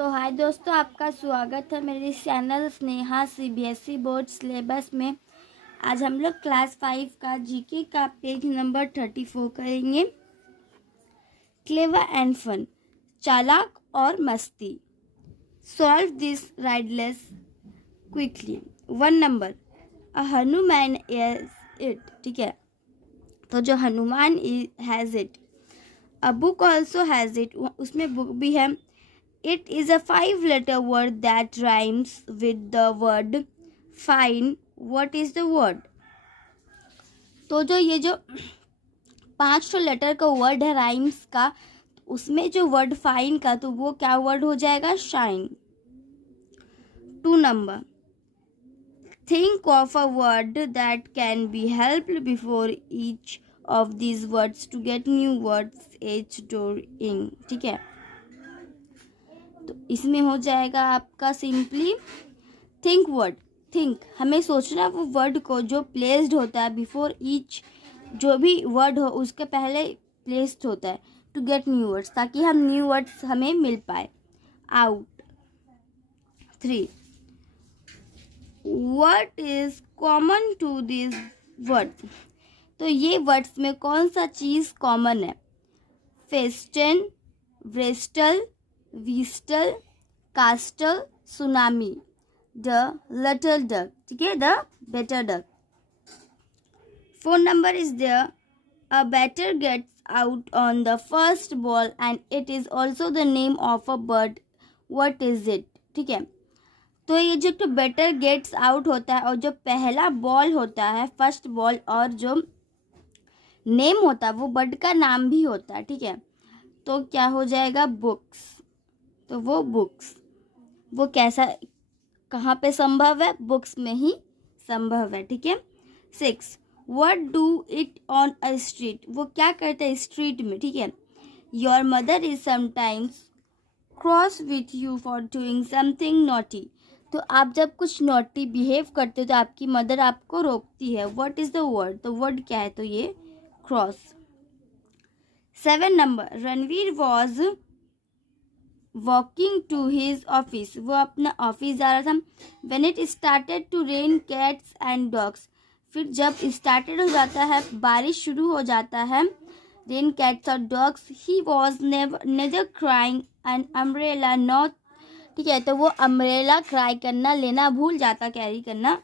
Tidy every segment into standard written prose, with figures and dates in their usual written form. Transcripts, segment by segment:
तो हाय दोस्तों, आपका स्वागत है मेरे channel Sneha CBSE board syllabus में। आज हम लोग क्लास 5 का जीके का पेज नंबर 34 करेंगे। क्लेवर एंड फन, चालाक और मस्ती। Solve this riddles quickly. 1 number, a human is it. ठीक है, तो जो human has it, a book also has it, उसमें बुक भी है। It is a 5-letter word that rhymes with the word fine. What is the word? तो जो ये जो 5 लेटर का वर्ड है राइम्स का, उसमें जो वर्ड फाइन का, तो वो क्या वर्ड हो जाएगा? Shine. 2 number, think of a word that can be helped before each of these words to get new words each during. ठीक है, तो इसमें हो जाएगा आपका सिंपली थिंक वर्ड। थिंक, हमें सोचना वो वर्ड को जो प्लेस्ड होता है बिफोर ईच, जो भी वर्ड हो उसके पहले प्लेस्ड होता है, टू गेट न्यू वर्ड्स, ताकि हम न्यू वर्ड्स हमें मिल पाए। Out. 3, what is common to this words. तो ये वर्ड्स में कौन सा चीज़ कॉमन है? Fasten, wrestle, whistle, castle, tsunami, the little duck. ठीक है, the better duck. 4 number is there, a batter gets out on the first ball and it is also the name of a bird. What is it? ठीक है, तो ये जो batter gets out होता है और जो पहला बॉल होता है, फर्स्ट बॉल, और जो नेम होता है वो बर्ड का नाम भी होता है। ठीक है, तो क्या हो जाएगा? बुक्स। तो वो बुक्स, वो कैसा, कहाँ पे संभव है? बुक्स में ही संभव है। ठीक है। 6, what do it on a street. वो क्या करते हैं स्ट्रीट में? ठीक है, your mother is sometimes cross with you for doing something naughty. तो आप जब कुछ नॉटी बिहेव करते हो तो आपकी मदर आपको रोकती है। What is the word? तो वर्ड क्या है? तो ये cross. 7 number, Ranveer was walking to his office. वो अपना ऑफिस जा रहा था। When it started to rain cats and dogs. फिर जब स्टार्टेड हो जाता है, बारिश शुरू हो जाता है, रेन कैट्स और dogs, he was neither crying an umbrella not. ठीक है, तो वो अम्ब्रेला क्राई करना, लेना भूल जाता, कैरी करना।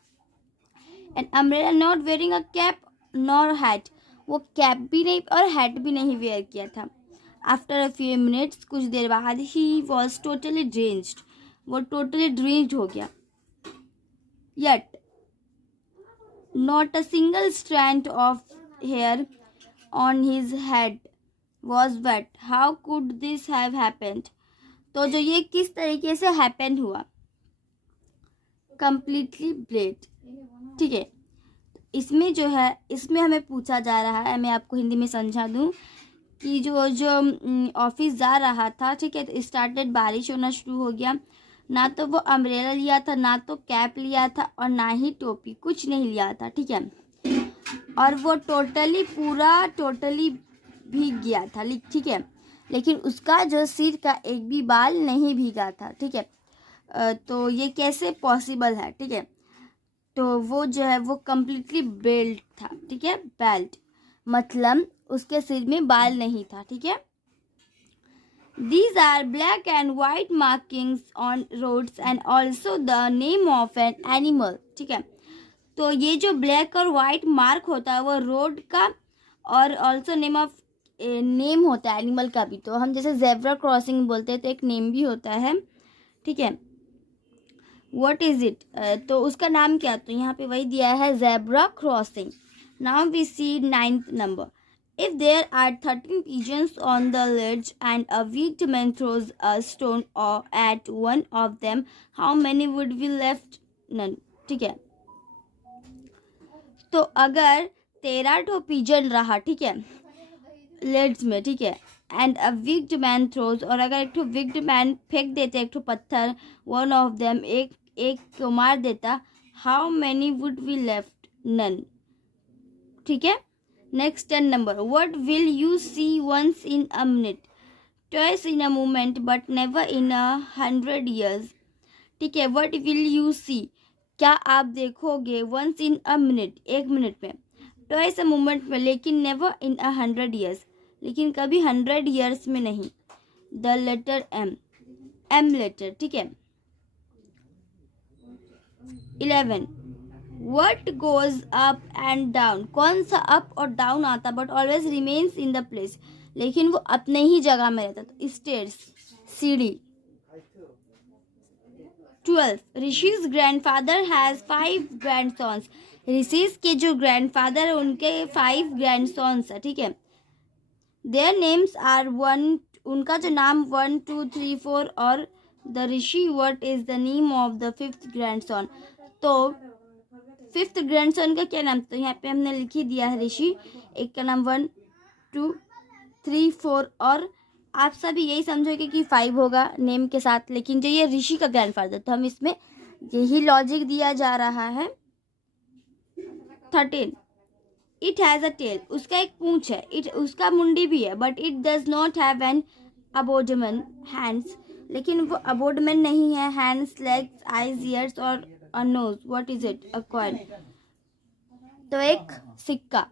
N umbrella not wearing a cap nor hat. वो कैप भी नहीं और हैट भी नहीं वेयर किया था। आफ्टर अ फ्यू मिनट्स, कुछ देर बाद, ही वॉज टोटली ड्रेंच्ड। वो टोटली ड्रेंच्ड हो गया। Yet not a single strand of hair on his head was wet. How could this have happened. तो जो ये किस तरीके से हैपन हुआ? Completely bald. ठीक है, इसमें जो है, इसमें हमें पूछा जा रहा है, मैं आपको हिंदी में समझा दूं कि जो ऑफिस जा रहा था, ठीक है, तो स्टार्टेड, बारिश होना शुरू हो गया। ना तो वो अम्ब्रेला लिया था, ना तो कैप लिया था, और ना ही टोपी, कुछ नहीं लिया था। ठीक है, और वो टोटली भीग गया था। ठीक है, लेकिन उसका जो सिर का एक भी बाल नहीं भीगा था। ठीक है, तो ये कैसे पॉसिबल है? ठीक है, तो वो जो है वो कम्प्लीटली बेल्ट था। ठीक है, बेल्ट मतलब उसके सिर में बाल नहीं था। ठीक है, these are black and white markings on roads and also the name of an animal. ठीक है, तो ये जो ब्लैक और वाइट मार्क होता है वो रोड का, और ऑल्सो नेम होता है एनिमल का भी। तो हम जैसे जेब्रा क्रॉसिंग बोलते हैं, तो एक नेम भी होता है। ठीक है, व्हाट इज इट, तो उसका नाम क्या? तो यहाँ पे वही दिया है, zebra crossing. Now we see 9th number, if there are 13 pigeons on the ledge and a wicked man throws a stone at one of them, how many would be left? None. ठीक है, तो अगर 13 pigeon रहा, ठीक है, leads में, ठीक है, and a wicked man throws, और अगर एक विक्ड मैन फेंक देते एक पत्थर, वन ऑफ देम, एक को मार देता, how many would be left? None. ठीक है, next 10 number, what will you see once in a minute. Twice in a moment but never in 100 years. ठीक है. व्हाट विल यू सी, क्या आप देखोगे. Once in a minute, 1 minute में. Twice a moment में, लेकिन नेवर इन 100 years, लेकिन कभी 100 years में नहीं. The letter M letter. ठीक है. 11. What goes up and down, कौन सा अप और डाउन आता but always remains in the place, लेकिन वो अपने ही जगह में रहता. तो स्टेयर्स, सीढ़ी. 12. ऋषि's grandfather has 5 grandsons. ऋषि's के जो ग्रैंडफादर है उनके 5 grandsons है. ठीक है. Their names are 1, उनका जो नाम 1, 2, 3, 4 और the Rishi. What is the name of the 5th grandson. तो 5th grandson का क्या नाम. तो यहाँ पे हमने लिख ही दिया है ऋषि. एक का नाम 1, 2, 3, 4 और आप सभी यही समझोगे कि 5 होगा नेम के साथ, लेकिन जो ये ऋषि का ग्रैंडफादर, तो हम इसमें यही लॉजिक दिया जा रहा है. 13. इट हैज़ अ टेल, उसका एक पूंछ है. इट, उसका मुंडी भी है. But it does not have an abdomen hands, लेकिन वो अबोडमेन नहीं है. हैंड्स, लेग्स, आईज, ईयर्स और अ knows. What is it. A coin. तो एक सिक्का.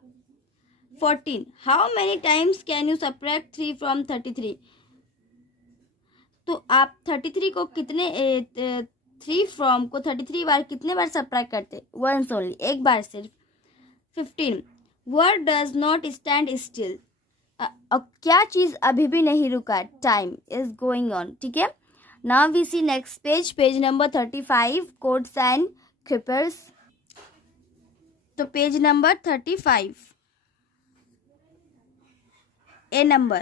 14. How many times can you subtract 3 from 33. तो आप 33 को कितने 3 फ्रॉम को 33 बार कितने बार सब्ट्रैक्ट करते. वंस ओनली, एक बार सिर्फ. 15. Word does not stand still, क्या चीज अभी भी नहीं रुका. Time is going on. ठीक है. Now we see next page, page number 35, codes and ciphers. तो page number 35, A number.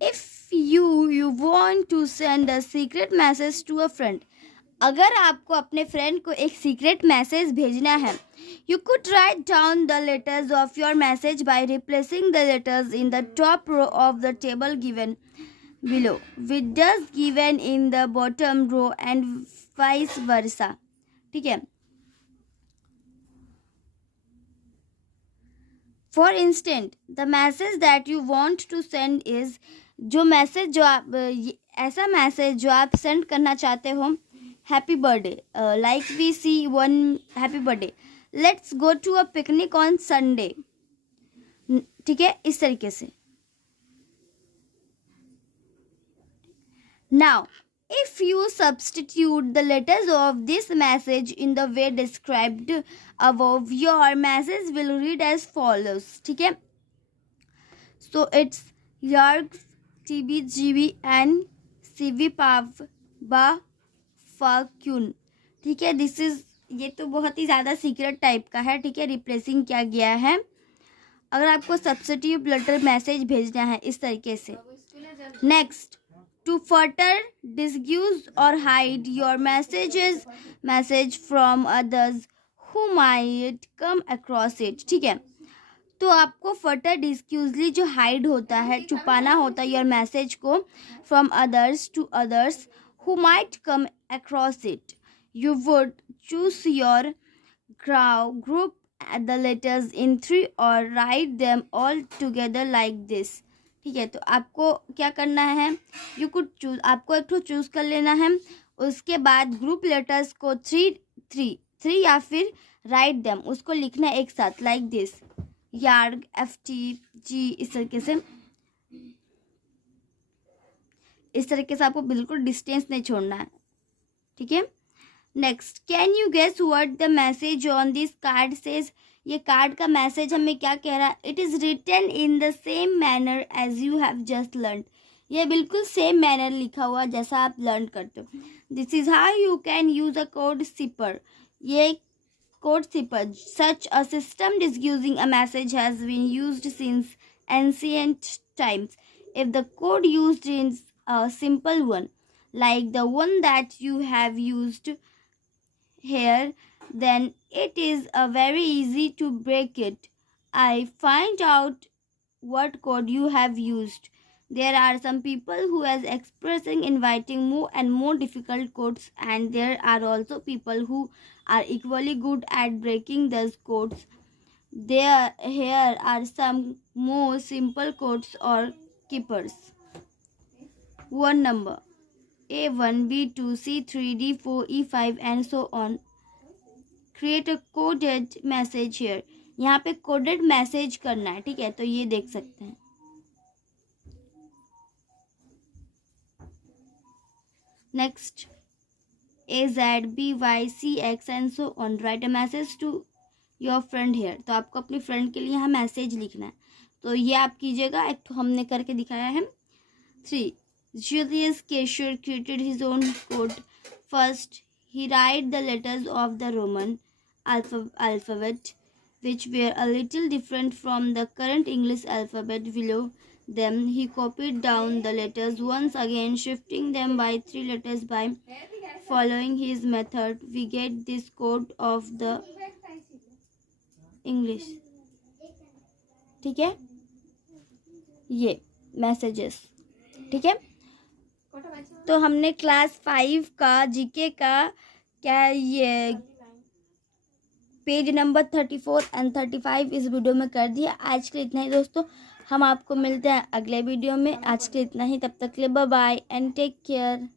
If you want to send a secret message to a friend, अगर आपको अपने फ्रेंड को एक सीक्रेट मैसेज भेजना है, you could write down the letters of your message by replacing the letters in the top row of the table given below with those given in the bottom row and vice versa. ठीक है. For instance, the message that you want to send is, जो message जो आप ऐसा message जो आप send करना चाहते हो. Happy birthday, like we see one happy birthday, let's go to a picnic on Sunday. ठीक है, इस तरीके से. Now if you substitute the letters of this message in the way described above, your message will read as follows. ठीक है. So it's yarg tbgb and cv pav ba fa kyun. ठीक है. This is, ये तो बहुत ही ज़्यादा secret type का है. ठीक है. रिप्लेसिंग किया गया है. अगर आपको सब्स्टिट्यूट लेटर मैसेज भेजना है इस तरीके से. Next, to further disguise or hide your message from others who might come across it. ठीक है. तो आपको फर्टर डिस्क्यूजली जो हाइड होता है, छुपाना होता है योर मैसेज को from others to others who might come across it. You would choose your group the letters in 3 और write them all together like this. ठीक है. तो आपको क्या करना है, यू कुड चूज, आपको एक तो चूज कर लेना है. उसके बाद ग्रुप लेटर्स को 3 या फिर राइट देम, उसको लिखना एक साथ लाइक दिस, यार्ग, FT, G, इस तरीके से. इस तरीके से आपको बिल्कुल डिस्टेंस नहीं छोड़ना है. ठीक है. Next, can you guess what the message on this card says. ये कार्ड का मैसेज हमें क्या कह रहा है. It is written in the same manner as you have just learn. ये बिल्कुल सेम मैनर लिखा हुआ जैसा आप लर्न करते हो. This is how you can use a code cipher. ये code cipher, such a system disguising a message has been used since ancient times. If the code used is a simple one, like the one that you have used here, then it is very easy to break it. I find out what code you have used. There are some people who are expressing inviting more and more difficult codes, and there are also people who are equally good at breaking those codes. Here are some more simple codes or keepers. One number A1, B2, C3, D4, E5 and so on. Create a coded message here. यहाँ पे coded message करना है, ठीक है, तो ये देख सकते हैं. Next, A, Z, B, Y, C, X and so on. Write a message to your friend here. तो आपको अपनी फ्रेंड के लिए यहाँ मैसेज लिखना है, तो ये आप कीजिएगा. एक तो हमने करके दिखाया है. 3. Julius Caesar created his own code. First, he write the letters of the Roman alphabet, which were a little different from the current English alphabet below them. He copied down the letters once again, shifting them by 3 letters. By following his method, we get this code of the English. ठीक है, ये messages. ठीक है, तो हमने class 5 का GK का क्या ये पेज नंबर 34 एंड 35 इस वीडियो में कर दिया. आज के लिए इतना ही दोस्तों. हम आपको मिलते हैं अगले वीडियो में. आज के लिए इतना ही. तब तक के लिए bye bye and take care.